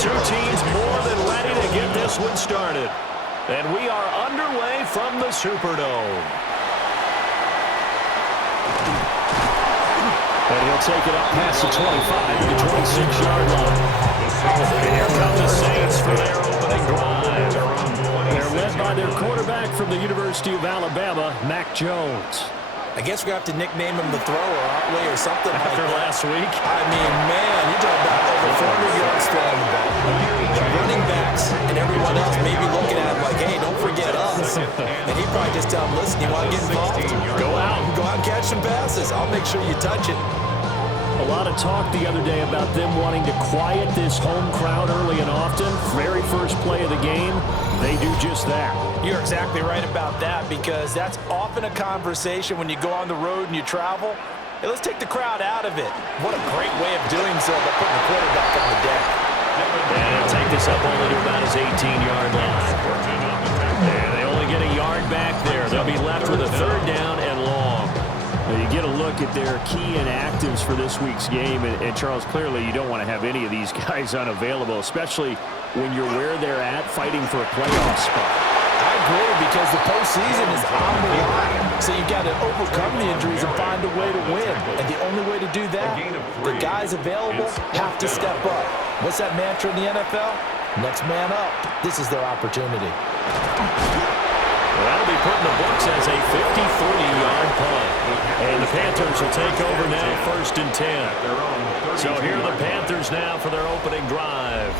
Two teams more than ready to get this one started. And we are underway from the Superdome. And he'll take it up past the 25 to the 26-yard line. And here come the Saints for their opening drive. They're led by their quarterback from the University of Alabama, Mac Jones. I guess we're going to have to nickname him the thrower, aren't we, or something like that. After last week. I mean, man, you're talking about over 400 yards throwing the ball. The running backs and everyone else may be looking at him like, hey, don't forget us. And he probably just tell him, listen, you want to get involved? Go out and catch some passes. I'll make sure you touch it. A lot of talk the other day about them wanting to quiet this home crowd early and often. Very first play of the game, they do just that. You're exactly right about that, because that's often a conversation when you go on the road and you travel. Hey, let's take the crowd out of it. What a great way of doing so by putting the quarterback on the deck. And he'll take this up only to about his 18-yard line. And they only get a yard back there. They'll be left with a third down and long. You get a look at their key inactives for this week's game, and Charles, clearly you don't want to have any of these guys unavailable, especially when you're where they're at fighting for a playoff spot. I agree, because the postseason is on the line. So you've got to overcome the injuries and find a way to win. And the only way to do that, the guys available have to step up. What's that mantra in the NFL? Next man up. This is their opportunity. Well, that'll be put in the books as a 53-yard punt. And the Panthers will take over now, 1st and 10. So here are the Panthers now for their opening drive.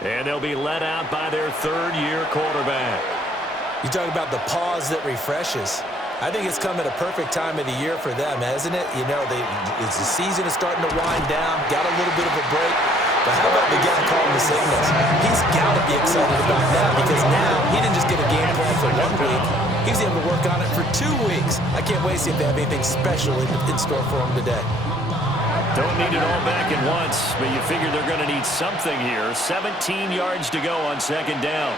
And they'll be led out by their third-year quarterback. You talk about the pause that refreshes. I think it's come at a perfect time of the year for them, hasn't it? You know, the season is starting to wind down, got a little bit of a break. But how about the guy calling the signals? He's got to be excited about that, because now he didn't just get a game plan for 1 week. He's able to work on it for 2 weeks. I can't wait to see if they have anything special in store for him today. Don't need it all back at once, but you figure they're going to need something here. 17 yards to go on 2nd down.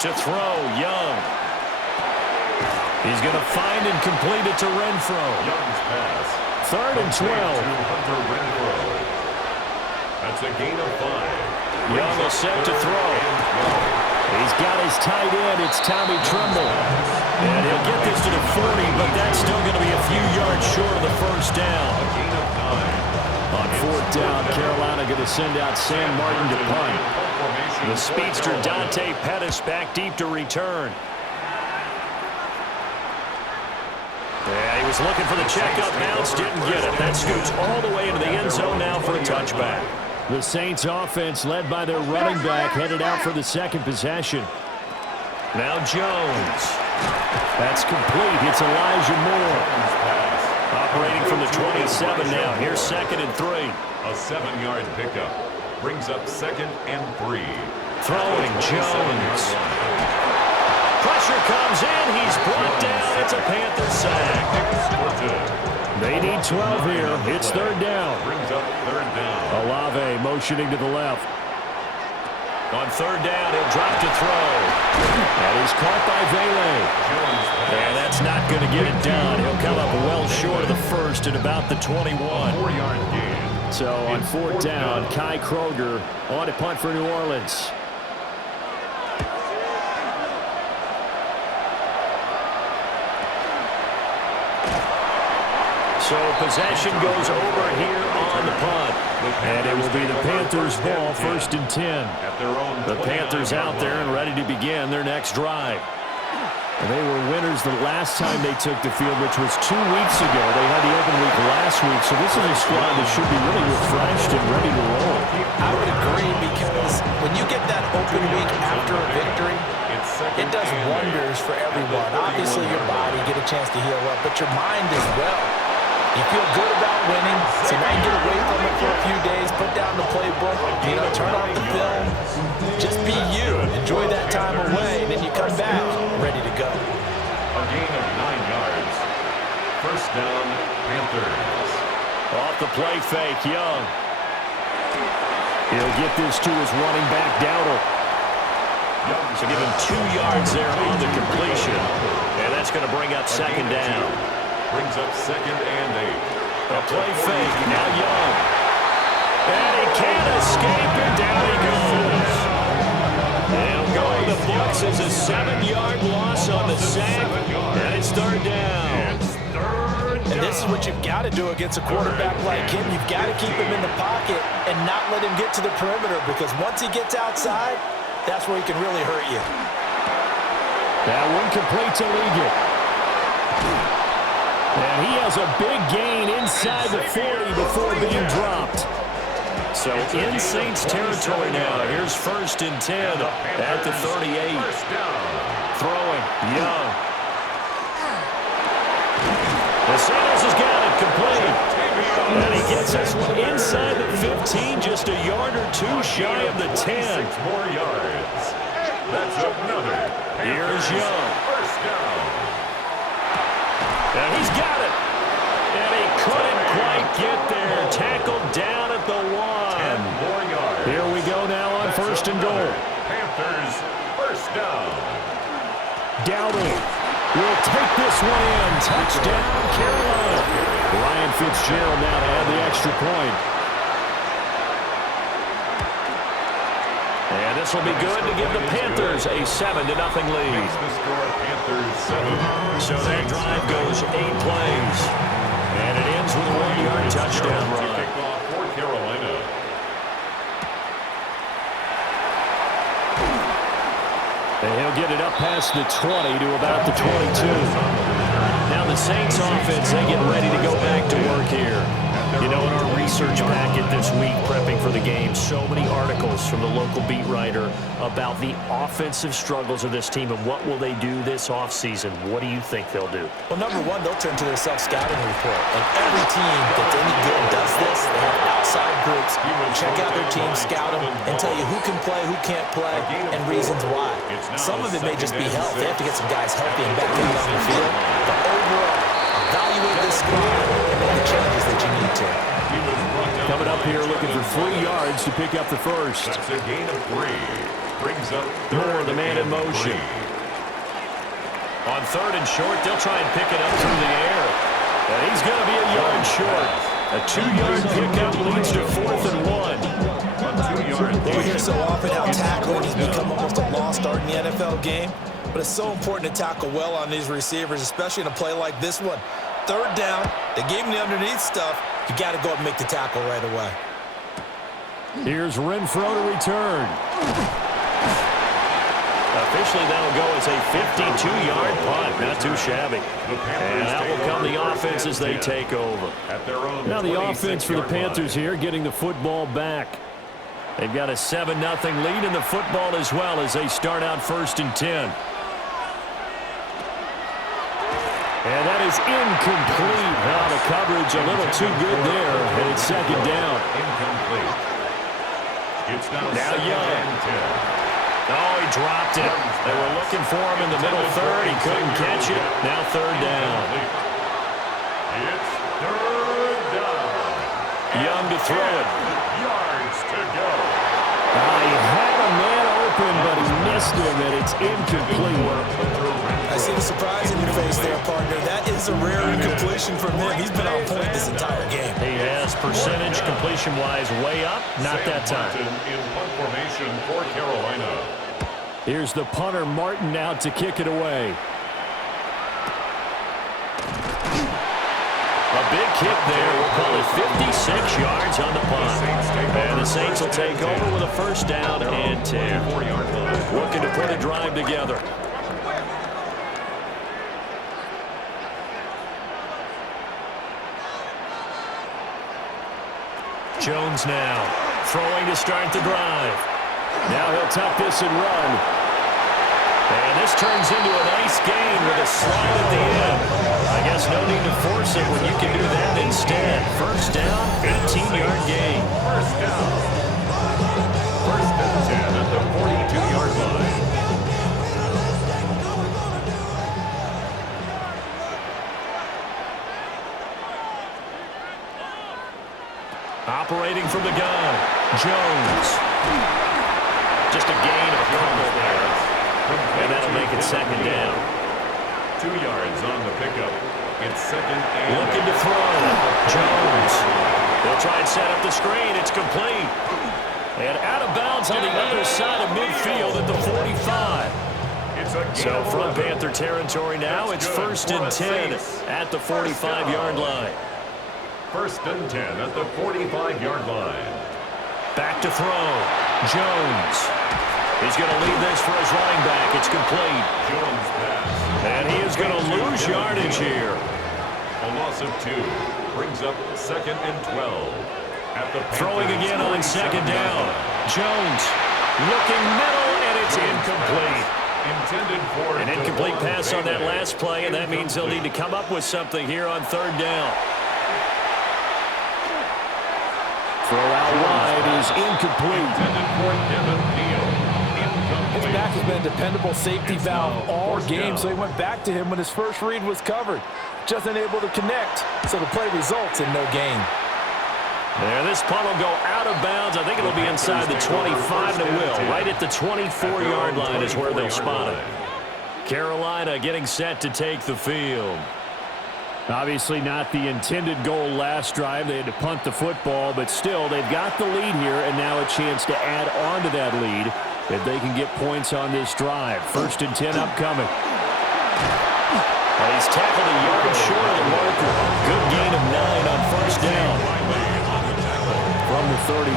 To throw, Young. He's going to find and complete it to Renfro. Young's pass. 3rd and 12. That's a gain of 5. Young will set to throw. He's got his tight end. It's Tommy Tremble. And he'll get this to the 40, but that's still going to be a few yards short of the 1st down. On 4th down, Carolina going to send out Sam Martin to punt. The speedster Dante Pettis back deep to return. Yeah, he was looking for the checkup bounce, didn't get it. That scoots all the way into the end zone now for a touchback. The Saints offense, led by their running back, headed out for the 2nd possession. Now Jones. That's complete. It's Elijah Moore. Operating from the 27 now. Here's 2nd and 3. A 7-yard pickup. Brings up 2nd and 3. Throwing Jones. Pressure comes in. He's brought down. It's a Panther sack. They need 12 here. It's 3rd down. Brings up 3rd down. Olave motioning to the left. On 3rd down, he'll drop to throw. And he's caught by Vele. And that's not going to get it done. He'll come up well short of the 1st at about the 21. 4-yard gain. So on 4th down, Kai Kroger on to punt for New Orleans. So possession goes over here on the punt. And it will be the Panthers' ball, 1st and 10. The Panthers out there and ready to begin their next drive. They were winners the last time they took the field, which was 2 weeks ago. They had the open week last week, so this is a squad that should be really refreshed and ready to roll. I would agree, because when you get that open week after a victory, it does wonders for everyone. Obviously, your body, get a chance to heal up, but your mind as well. You feel good about winning, so now you get away from it for a few days, put down the playbook, turn off the film, just be you. Enjoy that time away, and then you come back ready to go. A gain of 9 yards. 1st down, Panthers. Off the play fake, Young. He'll get this to his running back, Dowdle. So give him 2 yards there on the completion. And that's going to bring up 2nd down. Brings up 2nd and 8. A play fake, now Young. And he 7-yard loss on the sack, and it's third down. And this is what you've got to do against a quarterback like him. You've got to keep him in the pocket and not let him get to the perimeter, because once he gets outside, that's where he can really hurt you. That one complete to Liggett. And he has a big gain inside the 40 before being dropped. So in Saints territory now. Here's 1st and 10 at the 38. Throwing, Young. The Sanders has got it complete. And he gets this one inside the 15, just a yard or two shy of the 10. 6 more yards. That's another. Here's Young. First down. And he's got it. And he couldn't quite get there. Tackled down at the 1. 10 more yards. Here we go now on 1st and goal. Panthers, first down. Dowdle will take this one in. Touchdown, Carolina. Ryan Fitzgerald now to add the extra point. And this will be good to give the Panthers a 7-0 lead. Makes the score Panthers 7. So that drive goes 8 plays. And it ends with a 1-yard touchdown run. Kickoff for Carolina. And he'll get it up past the 20 to about the 22. Now the Saints offense, they get ready to go back to work here. You know, in our research packet this week, prepping for the game, so many articles from the local beat writer about the offensive struggles of this team and what will they do this offseason. What do you think they'll do? Well, number one, they'll turn to their self-scouting report. And every team that's any good does this. They have outside groups, check out their team, scout them, and tell you who can play, who can't play, and reasons why. Some of it may just be health. They have to get some guys healthy and back out on the field. But overall, evaluate this squad and make the changes that you need to. Coming up here looking for 3 yards to pick up the first. That's a gain of 3. Brings up Moore, the man in motion. On 3rd and short, they'll try and pick it up through the air. And he's going to be a yard short. A 2-yard pickup leads to 4th and 1. We hear so often how tackling has become almost a lost art in the NFL game. But it's so important to tackle well on these receivers, especially in a play like this one. 3rd down, they gave him the underneath stuff. You got to go up and make the tackle right away. Here's Renfro to return. Officially, that'll go as a 52-yard punt. Not too shabby. And that will come the offense as they take over. Now the offense for the Panthers here getting the football back. They've got a 7-0 lead in the football as well as they start out 1st and 10. And that is incomplete. Now the coverage a little too good there, and it's 2nd down. Incomplete. It's now Young. Oh, he dropped it. They were looking for him in the middle 3rd. He couldn't catch it. Now 3rd down. It's 3rd down. Young to throw it. Yards to go. He had a man open, but he missed him, and it's incomplete. I see the surprise in your face there, partner. That is a rare incompletion from him. He's been on point this entire game. He has percentage completion-wise way up. Not that time. In punt formation for Carolina. Here's the punter, Martin, out to kick it away. A big kick there. We'll call it 56 yards on the punt. And the Saints will take over with a 1st down and 10. Looking to put a drive together. Jones now throwing to start the drive. Now he'll tuck this and run. And this turns into a nice gain with a slide at the end. I guess no need to force it when you can do that instead. 1st down, 18-yard gain. 1st down. 1st and 10 at the 42-yard line. Operating from the gun, Jones. Just a gain of a couple there. And that'll make it 2nd down. 2 yards on the pickup. It's 2nd and looking to throw. Jones. They'll try and set up the screen. It's complete. And out of bounds on the other side of midfield at the 45. So from Panther territory now, it's 1st and 10 at the 45-yard line. 1st and 10 at the 45-yard line. Back to throw. Jones. He's going to lead this for his running back. It's complete. Jones pass. And he is going to lose yardage here. A loss of 2 brings up 2nd and 12. At the Throwing again on 2nd down. Jones looking middle, and it's incomplete. Intended for An incomplete pass on that last play, and that means they'll need to come up with something here on 3rd down. Throw out wide is incomplete. His back has been a dependable safety valve all game, so he went back to him when his first read was covered. Just unable to connect, so the play results in no gain. There, this punt will go out of bounds. I think it'll be inside the 25, and it will. Right at the 24-yard line is where they'll spot it. Carolina getting set to take the field. Obviously not the intended goal last drive. They had to punt the football, but still, they've got the lead here, and now a chance to add on to that lead if they can get points on this drive. 1st and 10 upcoming. And he's tackled a yard short of the marker. Good gain of 9 on 1st down. From the 33,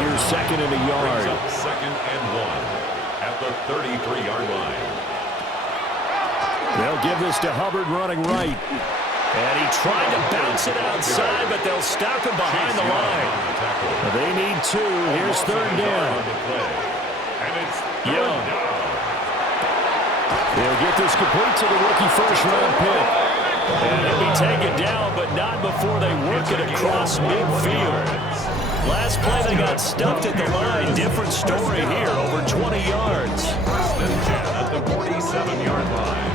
here's 2nd and a yard. 2nd and 1 at the 33-yard line. They'll give this to Hubbard running right. And he tried to bounce it outside, but they'll stop him behind the line. They need 2. Here's 3rd down. Young. They'll get this complete to the rookie first-round pick. And he'll be taken down, but not before they work it across midfield. Last play, they got stuffed at the line. Different story here, over 20 yards. 1st and 10 at the 47-yard line.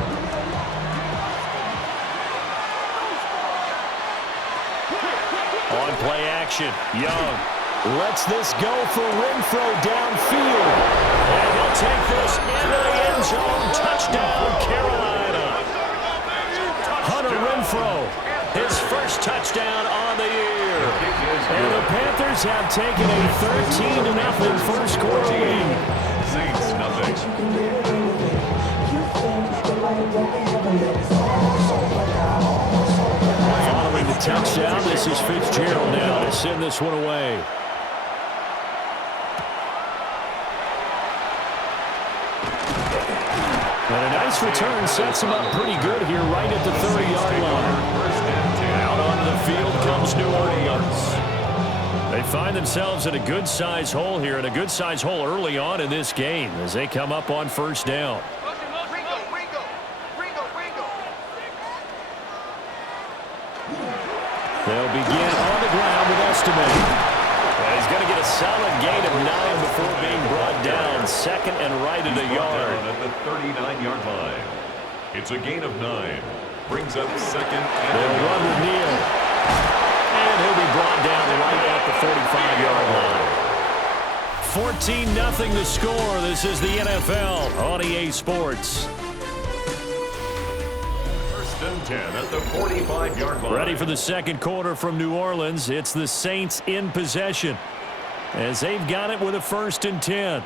On play action, Young lets this go for Renfro downfield. And he'll take this into the end zone. Touchdown, Carolina. Hunter Renfro, his first touchdown on the year. And the Panthers have taken a 13-0 first quarter lead. Saints nothing. Following the touchdown, this is Fitzgerald now to send this one away. And a nice return sets him up pretty good here right at the 30-yard line. Out onto the field comes New Orleans. They find themselves in a good-sized hole here, and a good-sized hole early on in this game as they come up on 1st down. They'll begin on the ground with Estime. And he's going to get a solid gain of 9 before being brought down. 2nd and right at a yard. At the 39-yard line. It's a gain of 9. Brings up 2nd and They'll run with Neal. And he'll be brought down right at the 45-yard line. 14-0 the score. This is the NFL on EA Sports. 1st and 10 at the 45-yard line. Ready for the second quarter from New Orleans. It's the Saints in possession as they've got it with a 1st and 10.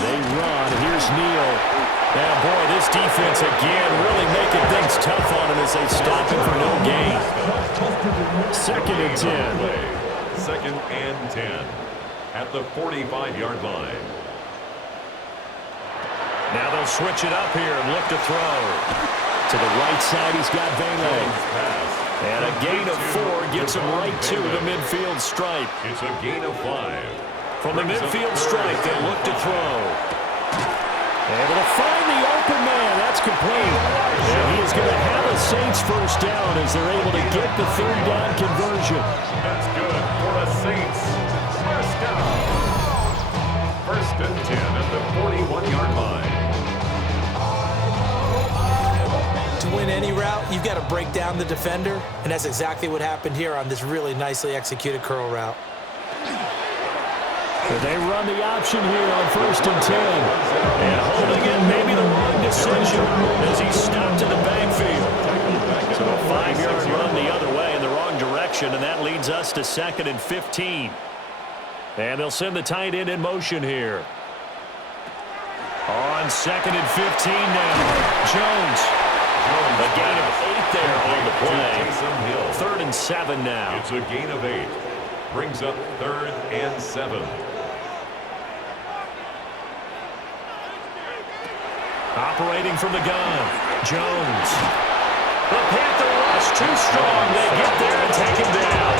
They run. Here's Neal. And boy, this defense again really making things tough on him as they stop him for no gain. 2nd and 10. 2nd and 10 at the 45-yard line. Now they'll switch it up here and look to throw. To the right side, he's got Bailey. And a gain of 4 gets him right to the midfield stripe. It's a gain of 5. From the midfield stripe, they look to throw. Able to find the open man. That's complete. And he is going to have a Saints first down as they're able to get the 3rd down conversion. That's good for the Saints. First down. 1st and 10 at the 41-yard line. To win any route, you've got to break down the defender, and that's exactly what happened here on this really nicely executed curl route. They run the option here on 1st and 10. And holding it may be the wrong decision as he's stopped in the backfield. So a 5-yard run the other way in the wrong direction, and that leads us to 2nd and 15. And they'll send the tight end in motion here. On 2nd and 15 now. Jones. A gain of 8 there on the play. 3rd and 7 now. It's a gain of 8. Brings up 3rd and 7. Operating from the gun. Jones. The Panther rush too strong. They get there and take him down.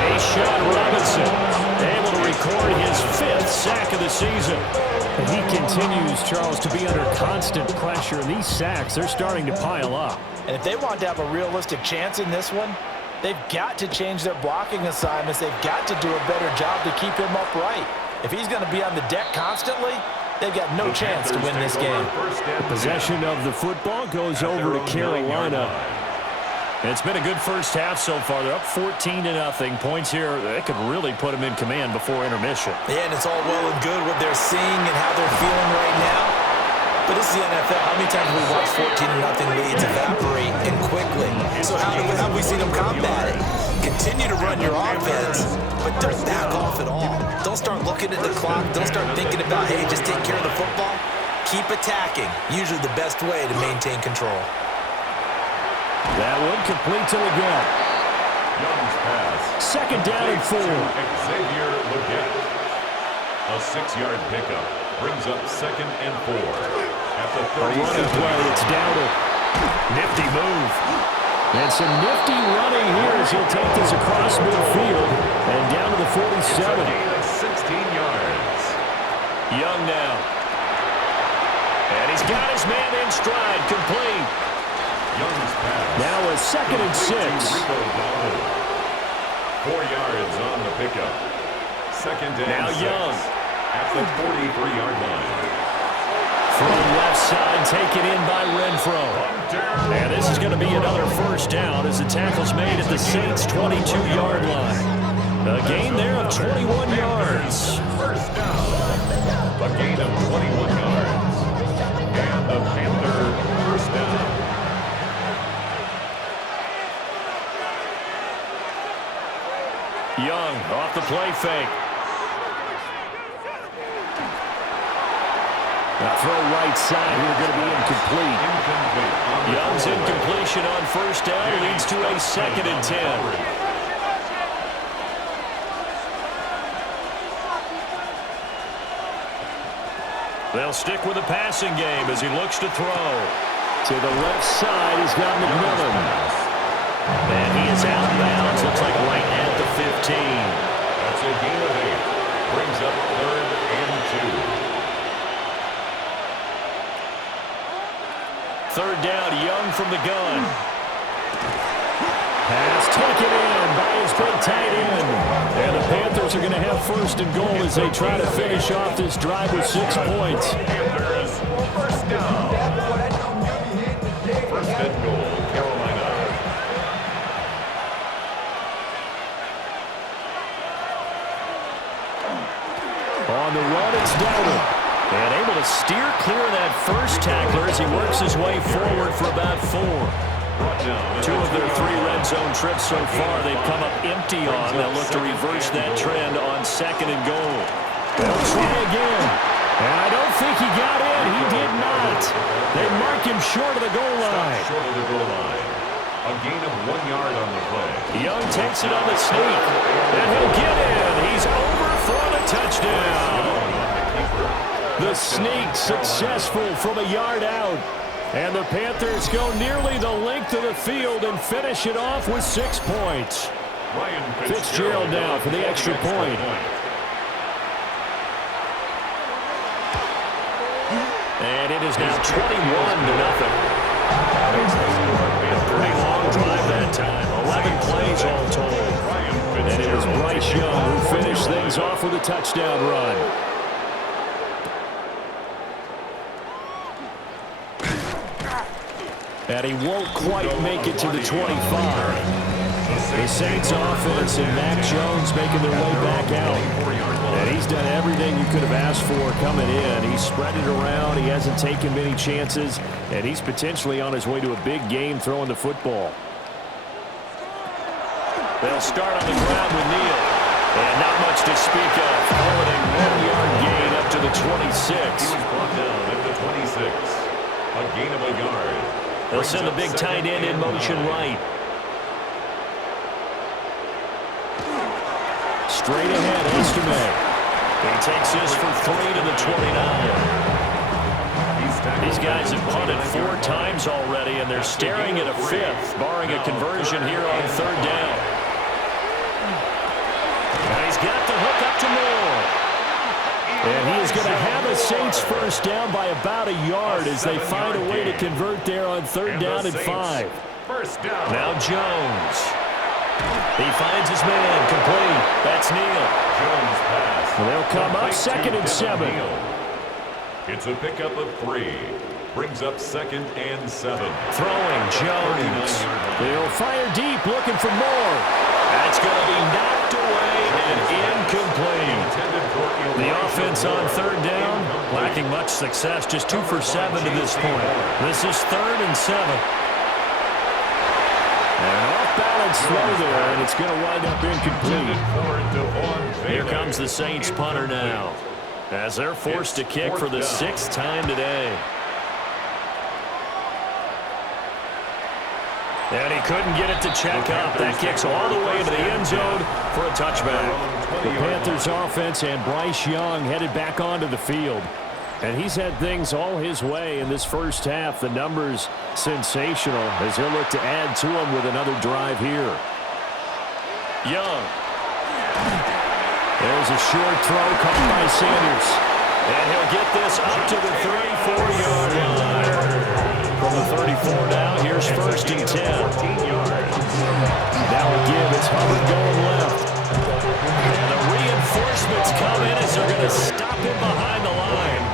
A-Shot Robinson able to record his 5th sack of the season. And he continues, Charles, to be under constant pressure. And these sacks, they're starting to pile up. And if they want to have a realistic chance in this one, they've got to change their blocking assignments. They've got to do a better job to keep him upright. If he's going to be on the deck constantly, they've got no chance to win this game. The possession of the football goes over to Carolina. It's been a good first half so far. They're up 14-0. Points here, they could really put them in command before intermission. Yeah, and it's all well and good what they're seeing and how they're feeling right now. But this is the NFL. How many times have we watched 14-0 leads evaporate and quickly? So how have we seen them combat it? Continue to run your offense, but don't back off at all. Don't start looking at the clock. Don't start thinking about, hey, just take care of the football. Keep attacking. Usually the best way to maintain control. That one complete to Leggett. Young's pass. 2nd down and 4. Xavier Leggett. A 6-yard pickup brings up 2nd and 4. At the 37. A running play, it's down to nifty move. And some nifty running here as he'll take this across midfield and down to the 47. It's a gain of 16 yards. Young now. And he's got his man in stride, complete. Young's pass. Now a 2nd and 6. 4 yards on the pickup. 2nd and now 6. Young. At the 43-yard line. From left side, taken in by Renfro. And this is going to be another 1st down as the tackle's made at the Saints' 22-yard line. A gain there of 21 yards. 1st down. A gain of 21 yards. And the Panther 1st down. Young off the play fake. Now throw right side here, going to be incomplete. Young's incompletion on 1st down leads to a 2nd and 10. They'll stick with the passing game as he looks to throw. To the left side, he's got McMillan. And he is out of bounds. Looks like right at the 15. That's a gain of 8. Brings up 3rd and 2. 3rd down, Young from the gun. Pass taken in by his big tight end. And the Panthers are going to have 1st and goal as they try to finish off this drive with 6 points. Panthers 1st down. 1st and goal, Carolina. On the run, it's Dowdle. And able to steer clear of that first tackler as he works his way forward for about 4. 2 of their 3 red zone trips so far they've come up empty on. They'll look to reverse that trend on 2nd and goal. They'll try again. And I don't think he got in. He did not. They mark him short of the goal line. Short of the goal line. A gain of 1 yard on the play. Young takes it on the sneak. And he'll get in. He's over for the touchdown. The sneak successful from a yard out. And the Panthers go nearly the length of the field and finish it off with 6 points. Ryan Fitzgerald now for the extra point. And it is now 21-0. A pretty long drive that time. 11 plays all told. And it was Bryce Young who finished things off with a touchdown run. And he won't quite make it to the 25. The Saints offense and Mac Jones making their way back out. And he's done everything you could have asked for coming in. He's spread it around. He hasn't taken many chances. And he's potentially on his way to a big game throwing the football. They'll start on the ground with Neal. And not much to speak of. Call it a 1-yard gain up to to the 26. He was brought down at the 26. A gain of a yard. They'll send the big tight end in motion right. Straight ahead, Estimate. He takes this for 3 to the 29. These guys have punted 4 times already, and they're staring at a 5th, barring a conversion here on 3rd down. And he's got the hook up to Moore. And he is going to have a Saints first down by about a yard as they find a way to convert there on 3rd down and 5. First down. Now Jones. He finds his man, complete. That's Neal. Jones pass. Well, they'll come up 2nd and 7. It's a pickup of 3. Brings up 2nd and 7. Throwing Jones. They'll fire deep, looking for more. That's going to be knocked away and incomplete. The offense on 3rd down, lacking much success, just 2 for 7 to this point. This is 3rd and 7. And off-balance throw there, and it's going to wind up incomplete. Here comes the Saints punter now, as they're forced to kick for the 6th time today. And he couldn't get it to check up. That kicks all the way into the end zone for a touchback. The Panthers offense and Bryce Young headed back onto the field. And he's had things all his way in this first half. The numbers sensational as he'll look to add to them with another drive here. Young. There's a short throw caught by Sanders. And he'll get this up to the 34-yard line. From the 34 now, here's 1st and 10. Now a give. It's Hubbard going left. And the reinforcements come in as they're going to stop him behind the line.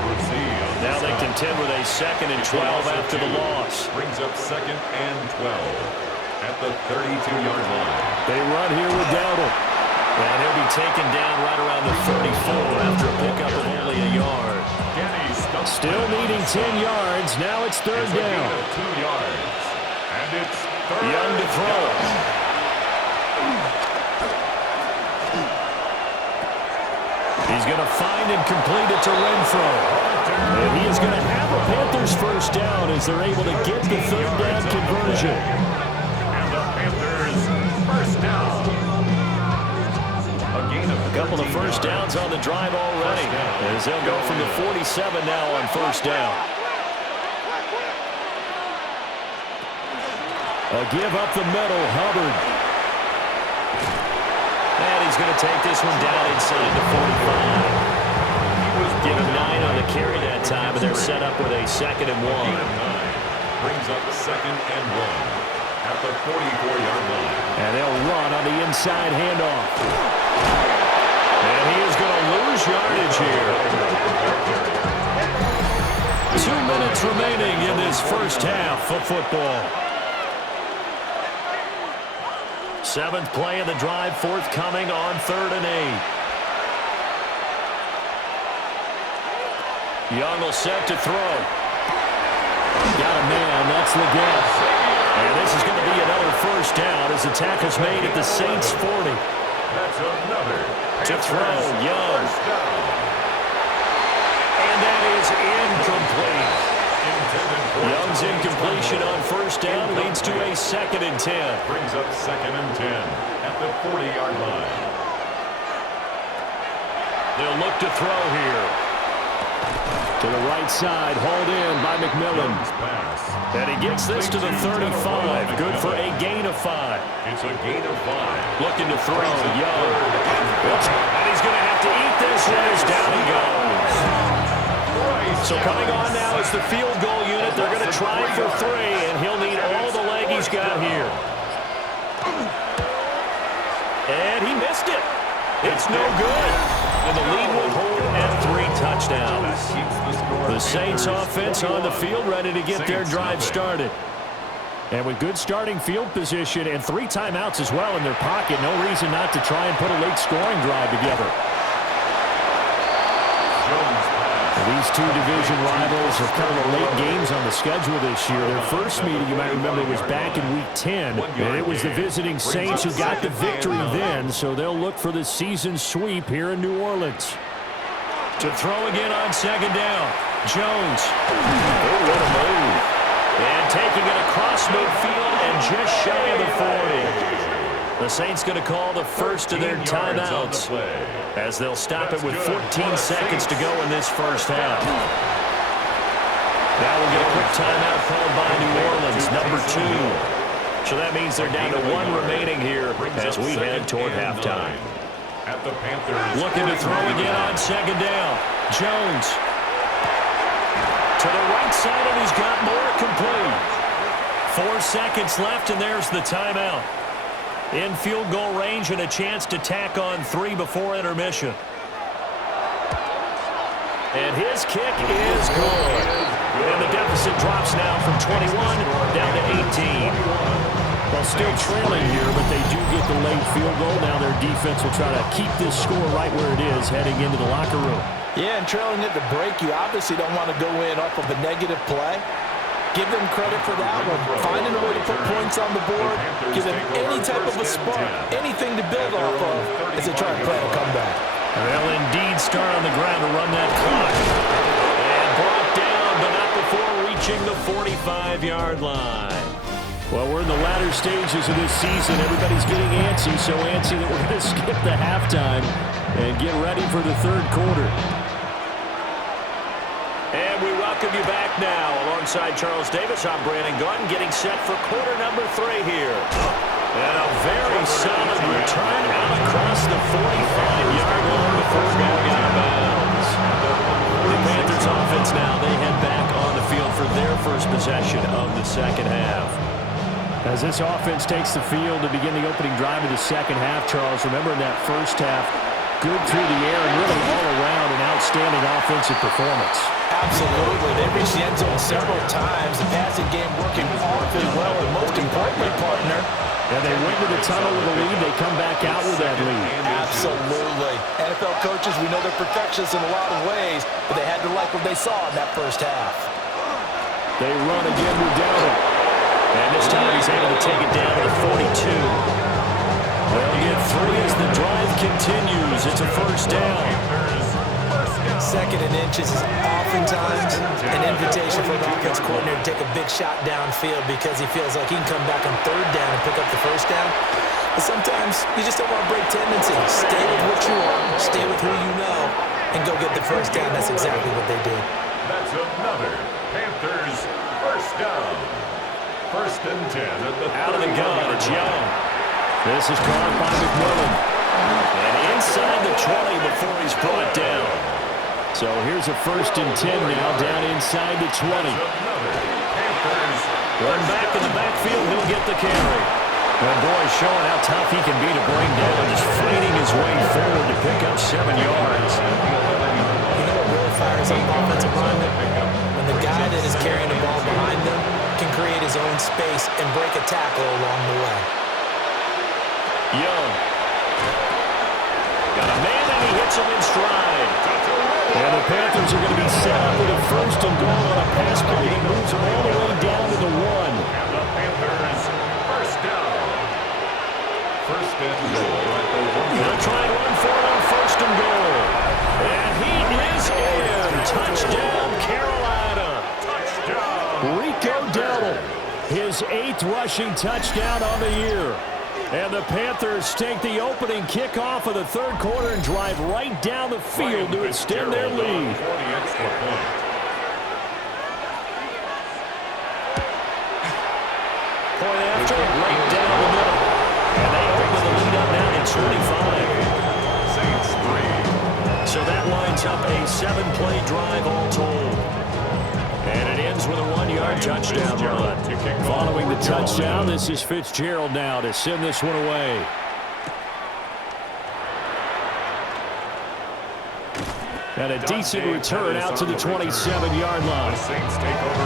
Now they contend with a 2nd and 12 after the loss. Brings up 2nd and 12 at the 32-yard line. They run here with Dowdle. And he'll be taken down right around the 34 after a pickup of only a yard. Still needing 10 yards. Now it's 3rd down. 2 yards. And it's Young to throw. He's going to find and complete it to Renfro. And he is going to have a Panthers first down as they're able to get the 3rd down conversion. And the Panthers first down. A couple of first downs on the drive already, as they'll go from the 47 now on 1st down. A give up the middle, Hubbard. And he's going to take this one down inside the 45. He was given 9 on the carry that time, and they're set up with a 2nd and 1. Brings up 2nd and 1 at the 44-yard line. And they'll run on the inside handoff. And he is going to lose yardage here. 2 minutes remaining in this first half of football. 7th play of the drive forthcoming on 3rd and 8. Young will set to throw. Got a man, that's Leggett. And this is going to be another first down as the tackle's made at the Saints 40. That's another. To throw, Young. And that is incomplete. Young's incompletion on 1st down leads to a 2nd and 10. Brings up 2nd and 10 at the 40-yard line. They'll look to throw here. To the right side, hauled in by McMillan. And he gets this to the 35. Good for a gain of 5. It's a gain of 5. Looking to throw, Young. And he's going to have to eat this one as down he goes. So coming on now is the field goal unit. They're going to try for 3, and he'll need all the leg he's got here. And he missed it. It's no good. And the lead will hold at 3 touchdowns. The Saints offense on the field ready to get their drive started. And with good starting field position and 3 timeouts as well in their pocket, no reason not to try and put a late scoring drive together. These 2 division rivals have kind of late games on the schedule this year. Their first meeting, you might remember, was back in Week 10. And it was the visiting Saints who got the victory then, so they'll look for the season sweep here in New Orleans. To throw again on second down. Jones. Oh, what a move. And taking it across midfield and just shy of the 40. The Saints going to call the first of their timeouts as they'll stop it with 14 seconds to go in this first half. Now we'll get a quick timeout called by New Orleans, number 2. So that means they're down to 1 remaining here as we head toward halftime. At the Panthers. Looking to throw again on second down. Jones. To the right side, and he's got more complete. 4 seconds left, and there's the timeout. In field goal range and a chance to tack on 3 before intermission. And his kick is good. And the deficit drops now from 21 down to 18. Well, still trailing here, but they do get the late field goal. Now their defense will try to keep this score right where it is heading into the locker room. Yeah, and trailing at the break, you obviously don't want to go in off of a negative play. Give them credit for that one. Finding a way to put points on the board, give them any type of a spark, anything to build off of as they try to plan a comeback. They'll indeed start on the ground to run that clock. And brought down, but not before reaching the 45-yard line. Well, we're in the latter stages of this season. Everybody's getting antsy, so antsy that we're going to skip the halftime and get ready for the third quarter. And we welcome you back now. Alongside Charles Davis, I'm Brandon Gautin, getting set for quarter number 3 here. And a very solid return out across the 45-yard line before going out of bounds. The Panthers offense now, they head back on the field for their first possession of the second half. As this offense takes the field to begin the opening drive of the second half, Charles, remember in that first half, good through the air and really all around an outstanding offensive performance. Absolutely. They reached the end zone several times. The passing game working awfully well, and most importantly, partner. And they went to the tunnel with a lead. They come back out with that lead. Absolutely. NFL coaches, we know they're perfectionists in a lot of ways, but they had to like what they saw in that first half. They run again with Dowdle. And this time he's able to take it down to the 42. They'll get 3 as the drive continues. It's a first down. Second and inches is oftentimes an invitation for the offense coordinator to take a big shot downfield because he feels like he can come back on third down and pick up the first down. But sometimes you just don't want to break tendency. Stay with what you are, stay with who you know, and go get the first down. That's exactly what they did. That's another Panthers first down. First and 10 at the out of the gun. It's Young. This is caught by McMillan. And inside the 20 before he's brought down. So here's a first and 10 now down inside the 20. One back in the backfield. He'll get the carry. And boy, showing how tough he can be to bring down. Just fighting his way forward to pick up 7 yards. You know what really fires up offensive linemen? When the guy that is carrying the ball behind them can create his own space and break a tackle along the way. Young. Got a man and he hits him in stride. And the Panthers are going to be set up with a first and goal on a pass play that moves them all the way down to the 1. And the Panthers first down. First and goal at the 1. They'll try and run for it on first and goal. And he is in. Touchdown, Carolina. Rico Dowdle, his 8th rushing touchdown on the year. And the Panthers take the opening kickoff of the third quarter and drive right down the field to extend their lead. Point after, right down the middle. And they open the lead up now to 25. Saints 3. So that lines up a 7-play drive all told. And it ends with a 1-yard touchdown run. Following the touchdown, this is Fitzgerald now to send this one away. And a decent return out to the 27-yard line.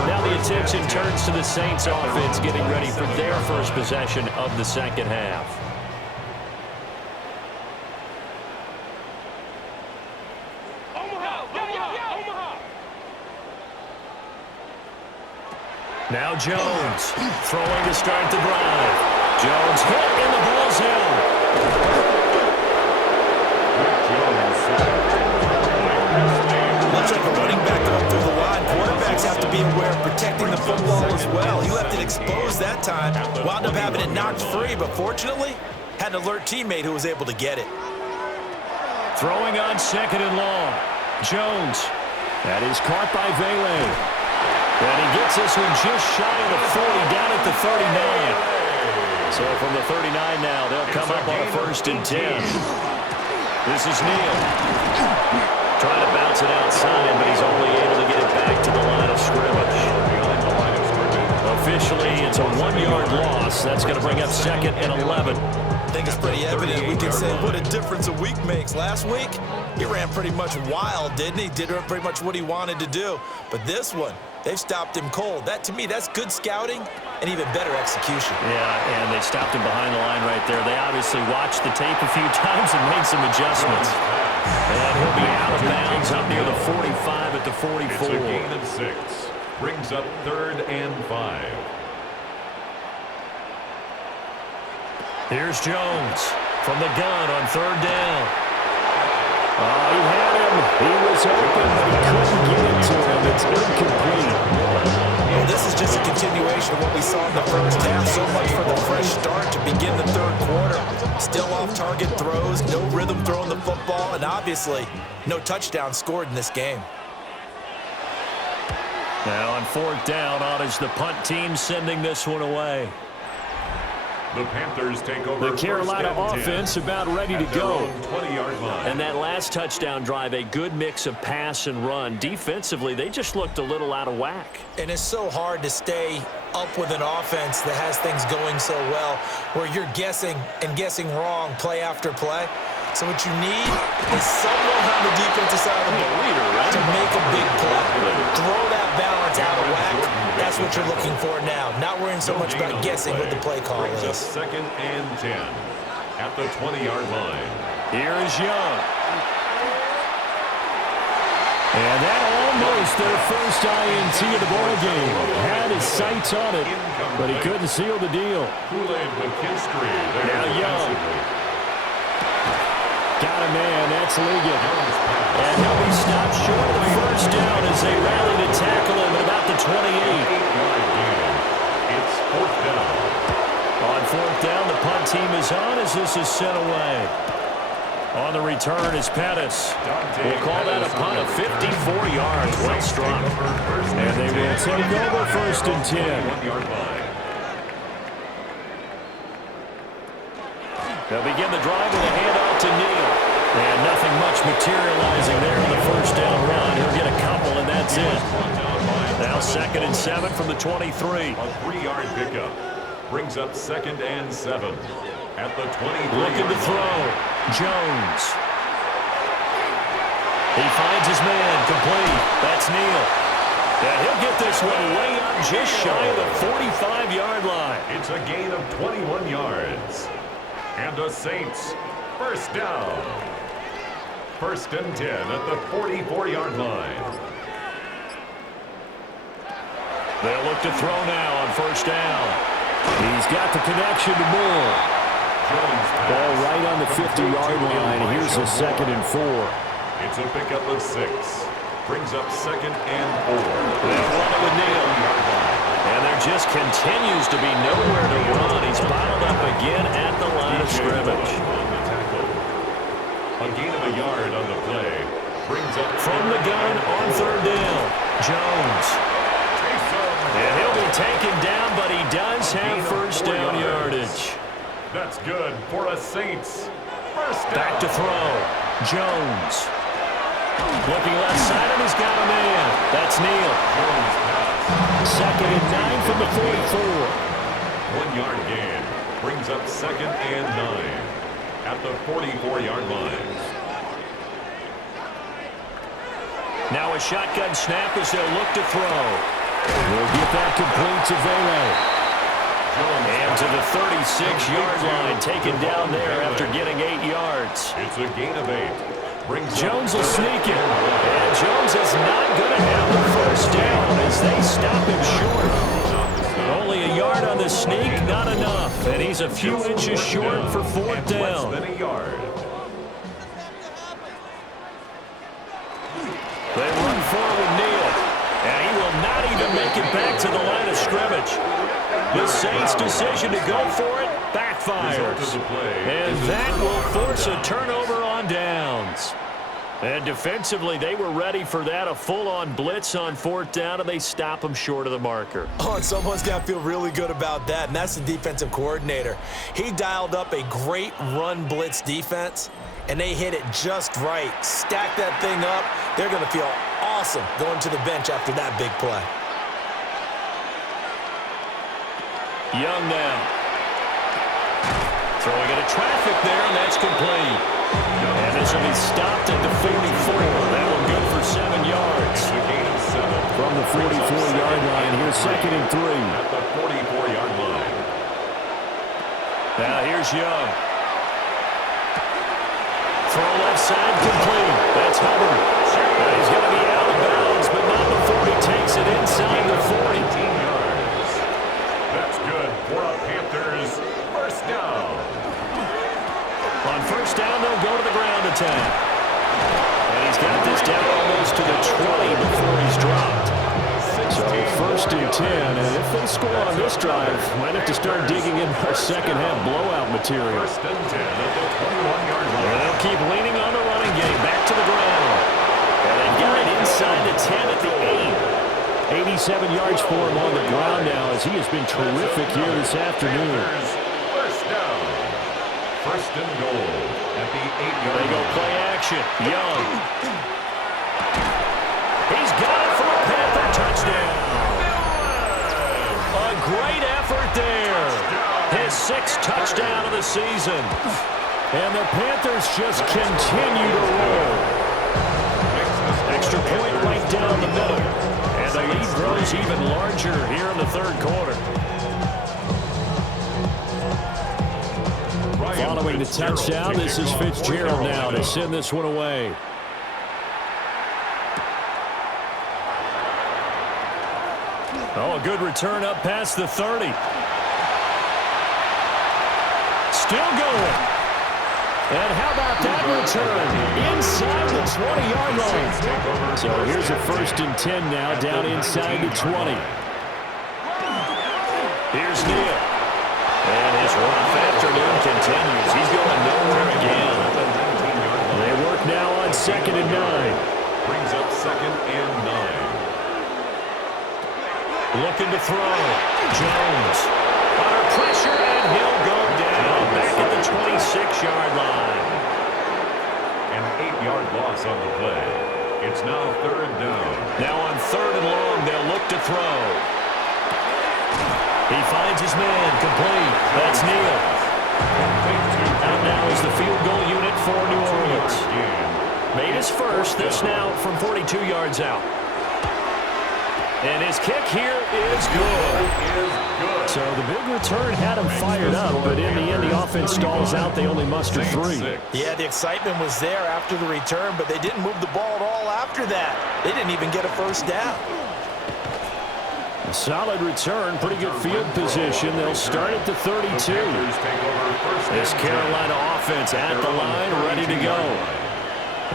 Now the attention turns to the Saints offense getting ready for their first possession of the second half. Now Jones, throwing to start the drive. Jones hit and the ball's held. football as well. He left it exposed that time, wound up having it knocked free, but fortunately, had an alert teammate who was able to get it. Throwing on second and long. Jones. That is caught by Vele. And he gets this one just shy of the 40, down at the 39. So from the 39 now, they'll come up on a 1st and 10. This is Neal. Trying to bounce it outside, but he's only able to get it back to the line of scrimmage. Officially, it's a 1-yard loss. That's going to bring up 2nd and 11. I think it's pretty evident. We can say what a difference a week makes. Last week, he ran pretty much wild, didn't he? Did pretty much what he wanted to do. But this one, they've stopped him cold. That, to me, that's good scouting and even better execution. Yeah, and they stopped him behind the line right there. They obviously watched the tape a few times and made some adjustments. And he'll be out of bounds up near the 45 at the 44. It's a gain of 6. Brings up 3rd and 5. Here's Jones from the gun on 3rd down. He had him. He was open, but he couldn't get it to him. It's incomplete. Well, this is just a continuation of what we saw in the first half. So much for the fresh start to begin the 3rd quarter. Still off-target throws, no rhythm throwing the football, and obviously no touchdown scored in this game. Now on 4th down, on is the punt team sending this one away. The Panthers take over. The Carolina offense about ready to go. 20-yard line. And that last touchdown drive, a good mix of pass and run. Defensively, they just looked a little out of whack. And it's so hard to stay up with an offense that has things going so well, where you're guessing and guessing wrong play after play. So what you need is someone on the defensive side of the ball to make a big play. Throw that balance out of whack. That's what you're looking for now. Not worrying so much about guessing what the play call is. 2nd and 10 at the 20-yard line. Here is Young. And that almost their first INT of the ball game. Had his sights on it, but he couldn't seal the deal. Kool-Aid McKinstry. Now Young. Got a man, that's Ligon. And he'll be stopped short of the first down as they rally to tackle him at about the 28. It's 4th down. On 4th down, the punt team is on as this is sent away. On the return is Pettis. We'll call that a punt of 54 yards. Well struck. And they will take over 1st and 10. 1-yard line. They'll begin the drive with a handoff to Neal. And nothing much materializing there on the first down run. He'll get a couple, and that's it. Now 2nd and 7 from the 23. A 3-yard pickup. Brings up 2nd and 7 at the 23. Looking to throw. Jones. He finds his man. Complete. That's Neal. And he'll get this one way up just shy of the 45-yard line. It's a gain of 21 yards. And the Saints, 1st down. 1st and 10 at the 44-yard line. They'll look to throw now on 1st down. He's got the connection to Moore. Ball right on the 50-yard line. Here's a 2nd and 4. It's a pickup of 6. Brings up 2nd and 4. They'll run it with Neal. And there just continues to be nowhere to run. He's bottled up again at the line of scrimmage. A gain of a yard on the play. Brings up from the gun on 3rd down. Jones. And he'll be taken down, but he does have 1st down yardage. That's good for a Saints. 1st down. Back to throw. Jones. Looking left side, and he's got a man. That's Neal. 2nd and 9 from the 44. 1-yard gain. Brings up 2nd and 9 at the 44-yard line. Now a shotgun snap as they'll look to throw. We'll get that complete to Vele. And to the 36-yard line, taken down there after getting 8 yards. It's a gain of 8. Jones will sneak it. And Jones is not going to have the 1st down as they stop him short. Only a yard on the sneak, not enough. And he's a few inches short for 4th down. Less than a yard. They run forward with Neal. And he will not even make it back to the line coverage. The Saints' decision to go for it backfires. And that will force a turnover on downs. And defensively, they were ready for that, a full-on blitz on 4th down, and they stop them short of the marker. Oh, and someone's got to feel really good about that, and that's the defensive coordinator. He dialed up a great run blitz defense, and they hit it just right. Stack that thing up. They're going to feel awesome going to the bench after that big play. Young now. Throwing into traffic there, and that's complete. And this will be stopped at the 44. That one good for 7 yards. From the 44-yard line, here's 2nd and 3. At the 44-yard line. Now here's Young. Throw left side, complete. That's Hubbard. He's going to be out of bounds, but not before he takes it inside the 40. 18 yards. That's good for a Panthers first down. On 1st down, they'll go to the ground attack. And he's got this down almost to the 20 before he's dropped. So 1st and 10, and if they score on this drive, might have to start digging in our second-half blowout material. 1st and 10 at the 21-yard And line. they'll keep leaning on the running game. Back to the ground. And they've got it inside the 10 at the 8. 87 yards for him on the ground now, as he has been terrific here this afternoon. Panthers first down. 1st and goal at the 8-yard They go line. play action. Young. He's got it for a Panther touchdown. A great effort there. His 6th touchdown of the season. And the Panthers just continue to roll. Extra point right down the middle. And the lead grows even larger here in the 3rd quarter. Following the touchdown, this is Fitzgerald now to send this one away. Oh, a good return up past the 30. Still going. And how about that return? Inside the 20-yard line. So here's a 1st and 10 now, down inside the 20. Here's Neal. And his rough afternoon continues. He's going nowhere again. They work now on 2nd and 9. Brings up 2nd and 9. Looking to throw. Jones. Under pressure, and he'll go down. Back at the 26-yard line. An 8-yard loss on the play. It's now 3rd down. Now on 3rd and long, they'll look to throw. He finds his man, complete. That's Neal. Out now is the field goal unit for New Orleans. Made his first. This now from 42 yards out. And his kick here is good. So the big return had him fired up, but in the end, the offense stalls out. They only muster 3. Yeah, the excitement was there after the return, but they didn't move the ball at all after that. They didn't even get a 1st down. A solid return, pretty good field position. They'll start at the 32. This Carolina offense at the line, ready to go.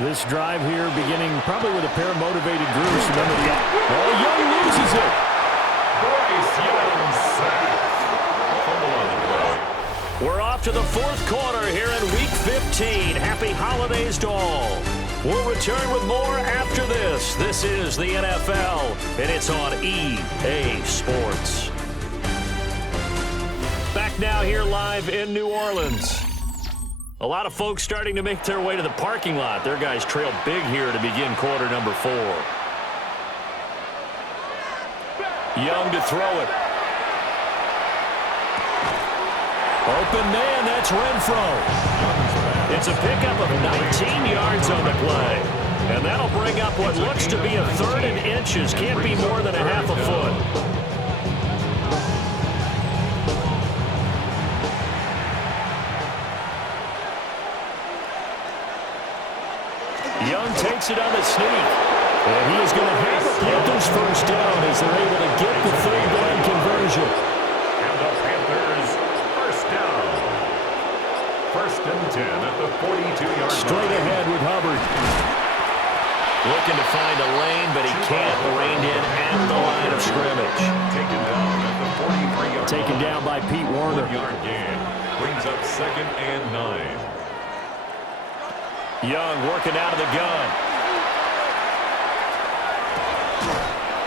This drive here beginning probably with a pair of motivated groups. Remember the... Oh, Young loses it. Bryce Young sacked. Fumble on the play. We're off to the 4th quarter here in Week 15. Happy holidays to all. We'll return with more after this. This is the NFL, and it's on EA Sports. Back now here live in New Orleans. A lot of folks starting to make their way to the parking lot. Their guys trail big here to begin quarter number 4. Young to throw it. Open man, that's Renfro. It's a pickup of 19 yards on the play. And that'll bring up what looks to be a 3rd and inches. Can't be more than a half a foot. Young takes it on the sneak. And he is going to have the Panthers first down as they're able to get the 3rd down conversion. And the Panthers first down. 1st and 10 at the 42-yard line. Straight ahead with Hubbard. Looking to find a lane, but he can't. Reined in at the line of scrimmage. Taken down at the 43-yard Taken line. down by Pete Warner. 1-yard gain. Brings up 2nd and 9. Young working out of the gun.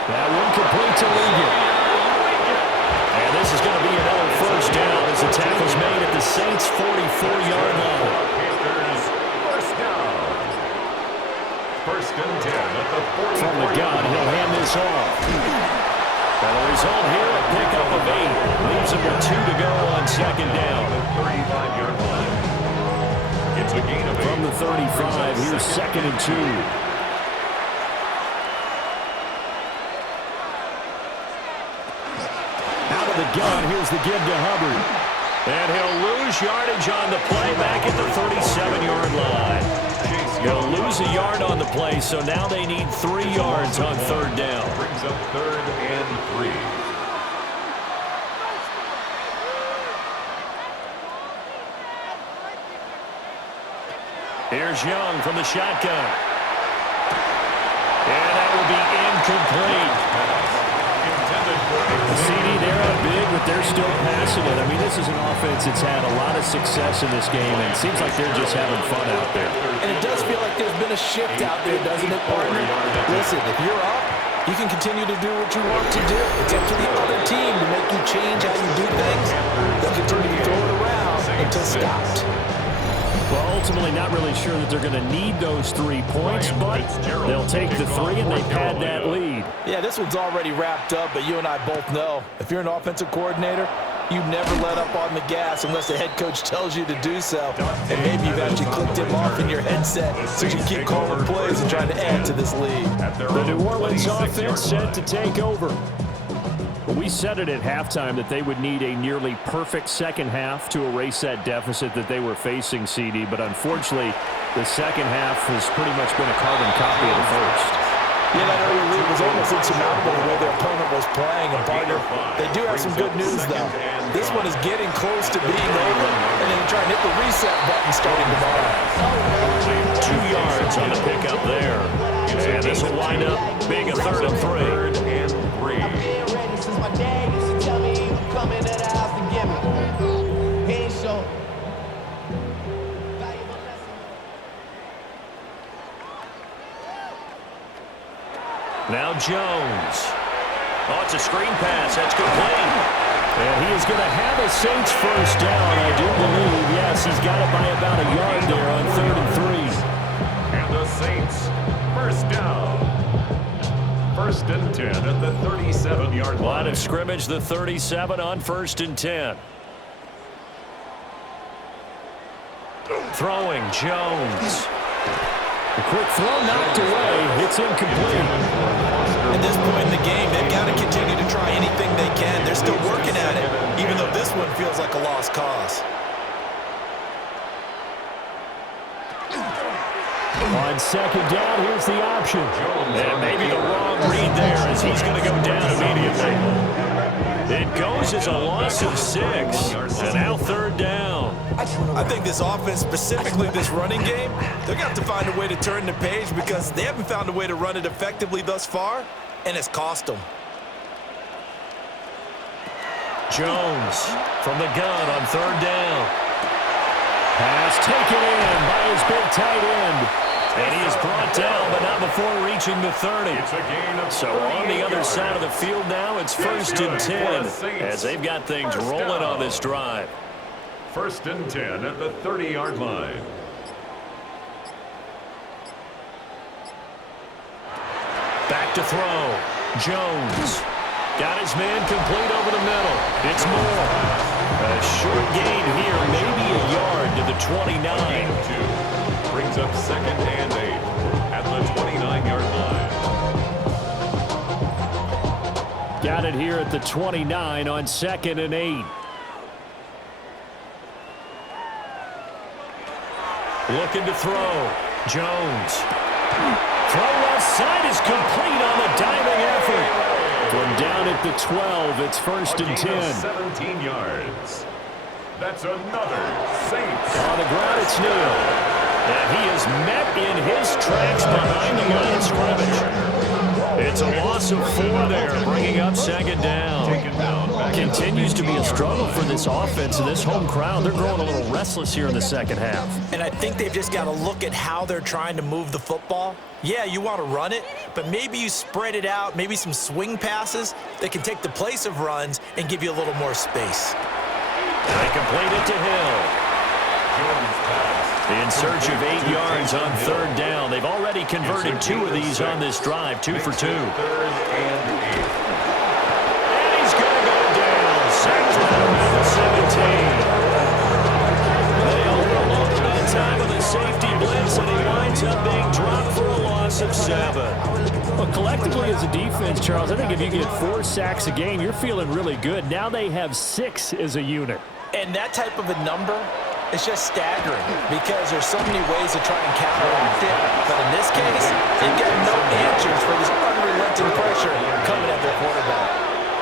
That one complete to Ligon. And this is going to be another first down as the tackle's made at the Saints' 44-yard line. Panthers, first down. 1st and 10 at the 44-yard line. From the gun, he'll hand this off. And the result here, a pickup of 8. Leaves him with 2 to go on 2nd down. 35-yard line. It's a gain of 8. From the 35, here's 2nd and 2. The gun, here's the give to Hubbard. And he'll lose yardage on the play back at the 37-yard line. He'll lose a yard on the play, so now they need 3 yards on 3rd down. Brings up 3rd and 3. Here's Young from the shotgun. And that will be incomplete. CD, they're up big, but they're still passing it. I mean, this is an offense that's had a lot of success in this game, and it seems like they're just having fun out there. And it does feel like there's been a shift out there, doesn't it, partner? Listen, if you're up, you can continue to do what you want to do. It's up to the other team to make you change how you do things. They'll continue to throw it around until stopped. Well, ultimately not really sure that they're going to need those 3 points, but they'll take the 3 and they pad that lead. Yeah, this one's already wrapped up, but you and I both know if you're an offensive coordinator, you never let up on the gas unless the head coach tells you to do so. And maybe you've actually clicked him off in your headset so you keep calling plays and trying to add to this lead. The New Orleans offense set to take over. We said it at halftime that they would need a nearly perfect second half to erase that deficit that they were facing, CD, but unfortunately, the second half has pretty much been a carbon copy of the first. Yeah, that early lead was almost insurmountable the way their opponent was playing, and partner, they do have some good news, though. This one is getting close to being over, and they can try and hit the reset button starting tomorrow. 2 yards on the pickup there. And this will wind up being a 3rd and 3. 3rd and 3. My dad used to tell me he would come into the house to get me. He ain't show. Now Jones. Oh, it's a screen pass. That's complete. And he is going to have a Saints first down, I do believe. Yes, he's got it by about a yard there on 3rd and 3. And the Saints, first down. 1st and 10 at the 37-yard line. Line of scrimmage, the 37 on 1st and 10. Throwing, Jones. A quick throw knocked away. It's incomplete. At this point in the game, they've got to continue to try anything they can. They're still working at it, even though this one feels like a lost cause. On 2nd down, here's the option. And maybe the wrong read there as he's going to go down immediately. It goes as a loss of 6. And now 3rd down. I think this offense, specifically this running game, they're going to have to find a way to turn the page because they haven't found a way to run it effectively thus far, and it's cost them. Jones from the gun on 3rd down. Pass taken in by his big tight end. And he is brought down, but not before reaching the 30. So on the other side of the field now, it's 1st and 10 as they've got things rolling on this drive. 1st and 10 at the 30-yard line. Back to throw. Jones got his man complete over the middle. It's Moore. A short gain here, maybe a yard to the 29. Brings up 2nd and 8 at the 29-yard line. Got it here at the 29 on 2nd and 8. Looking to throw. Jones. Throw left side is complete on the diving effort. From down at the 12, it's 1st and 10. 17 yards. That's another Saints. On the ground, it's Neal. And he is met in his tracks behind the line of scrimmage. It's a loss of 4 there, bringing up second down. Continues to be a struggle for this offense and this home crowd. They're growing a little restless here in the second half. And I think they've just got to look at how they're trying to move the football. Yeah, you want to run it, but maybe you spread it out, maybe some swing passes that can take the place of runs and give you a little more space. They complete it to Hill. In search of 8 yards on third down. They've already converted 2 of these on this drive, 2 for 2. And he's going to go down. Sacked at the 17. They overlooked that time with a safety blitz, and he winds up being dropped for a loss of 7. Well, collectively as a defense, Charles, I think if you get 4 sacks a game, you're feeling really good. Now they have 6 as a unit. And that type of a number, it's just staggering because there's so many ways to try and counteract it. But in this case, they've got no answers for this unrelenting pressure coming at their quarterback.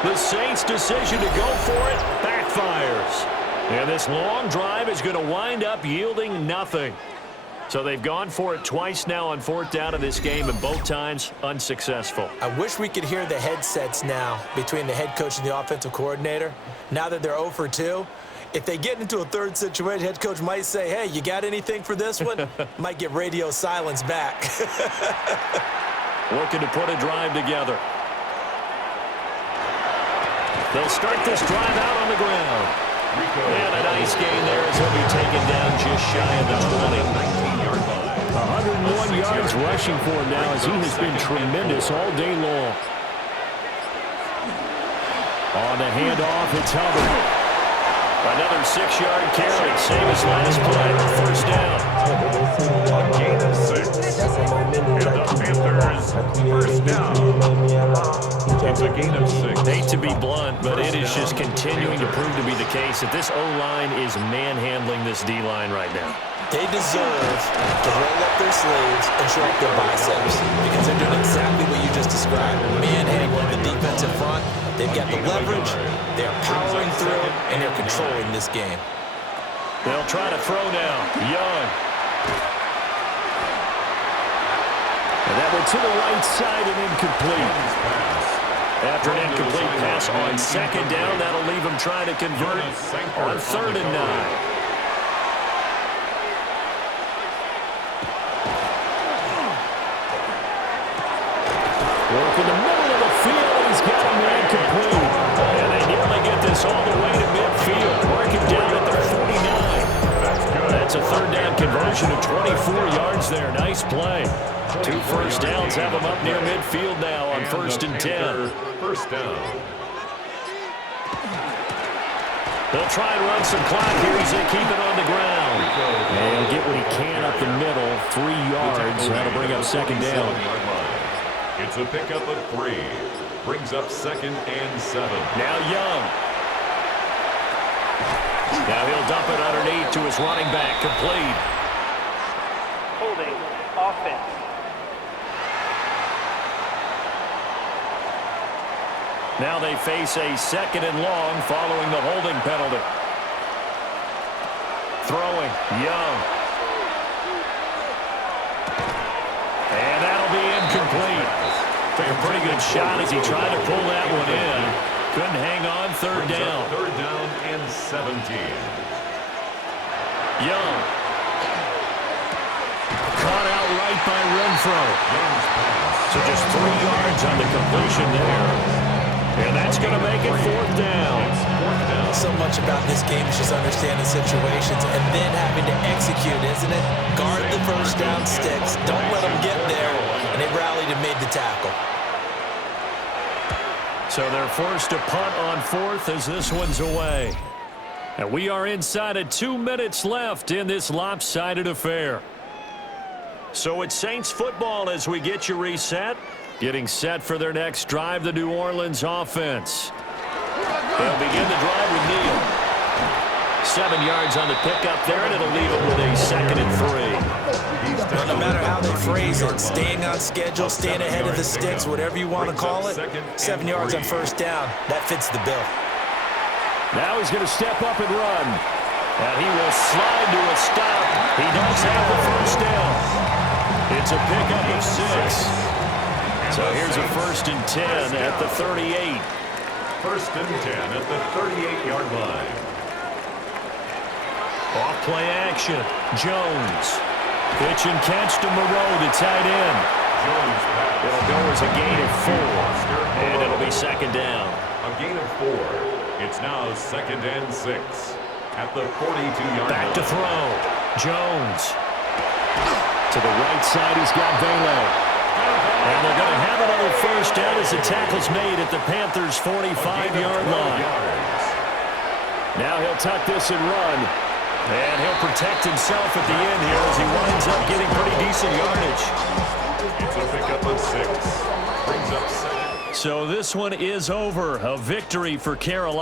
The Saints' decision to go for it backfires. And this long drive is going to wind up yielding nothing. So they've gone for it twice now on 4th down in this game, and both times unsuccessful. I wish we could hear the headsets now between the head coach and the offensive coordinator. Now that they're 0 for 2, if they get into a third situation, head coach might say, hey, you got anything for this one? Might get radio silence back. Looking to put a drive together. They'll start this drive out on the ground. And a nice gain there as he'll be taken down just shy of the 20. 101 yards rushing for him now as he has been tremendous all day long. On the handoff, it's Hubbard. Another 6-yard carry, same as last play, 1st down. A gain of 6. And the Panthers, 1st down. It's a gain of 6. Hate to be blunt, but it is just continuing to prove to be the case that this O-line is manhandling this D-line right now. They deserve to roll up their sleeves and show up their biceps because they're doing exactly what you just described. Manhandling the defensive front. They've got the leverage. They're powering through, and they're controlling this game. They'll try to throw down. Young. And that went to the right side and incomplete. After an incomplete pass on 2nd down, that'll leave them trying to convert on 3rd and 9. Work in the middle of the field. He's got a man complete. And they nearly get this all the way to midfield. Working down at the 49. That's a 3rd down conversion of 24 yards there. Nice play. 2 first downs have them up near midfield now on 1st and 10. 1st down. They'll try and run some clock here as they keep it on the ground. And he'll get what he can up the middle. 3 yards. That'll bring up 2nd down. It's a pickup of 3. Brings up 2nd and 7. Now Young. Now he'll dump it underneath to his running back. Complete. Holding offense. Now they face a 2nd and long following the holding penalty. Throwing. Young. And that'll be incomplete. Took a pretty good shot as he tried to pull that one in. Couldn't hang on 3rd down. 3rd down and 17. Young. Caught out right by Renfro. So just 3 yards on the completion there. And that's going to make it 4th down. So much about this game is just understanding situations and then having to execute, isn't it? Guard the 1st down sticks. Don't let them get there. And they rallied and made the tackle. So they're forced to punt on 4th as this one's away. And we are inside of 2 minutes left in this lopsided affair. So it's Saints football as we get you reset. Getting set for their next drive, the New Orleans offense. They'll begin the drive with Neal. 7 yards on the pickup there, and it'll leave them with a 2nd and 3. Well, no matter how they phrase it, staying on schedule, staying ahead of the sticks, whatever you want to call it, 7 yards on 1st down, that fits the bill. Now he's going to step up and run. And he will slide to a stop. He does have the first down. It's a pickup of 6. So here's a 1st and 10 at the 38. 1st and 10 at the 38-yard line. Off play action. Jones. Pitch and catch to Moreau, the tight end. Jones pass. It'll go as a gain of 4. And it'll be 2nd down. A gain of 4. It's now 2nd and 6 at the 42-yard line. Back to throw. Jones. To the right side, he's got Vele. And they're going to have another first down as the tackle's made at the Panthers' 45-yard line. Now he'll tuck this and run. And he'll protect himself at the end here as he winds up getting pretty decent yardage. It's a pickup of 6. Brings up 2nd. So this one is over. A victory for Carolina.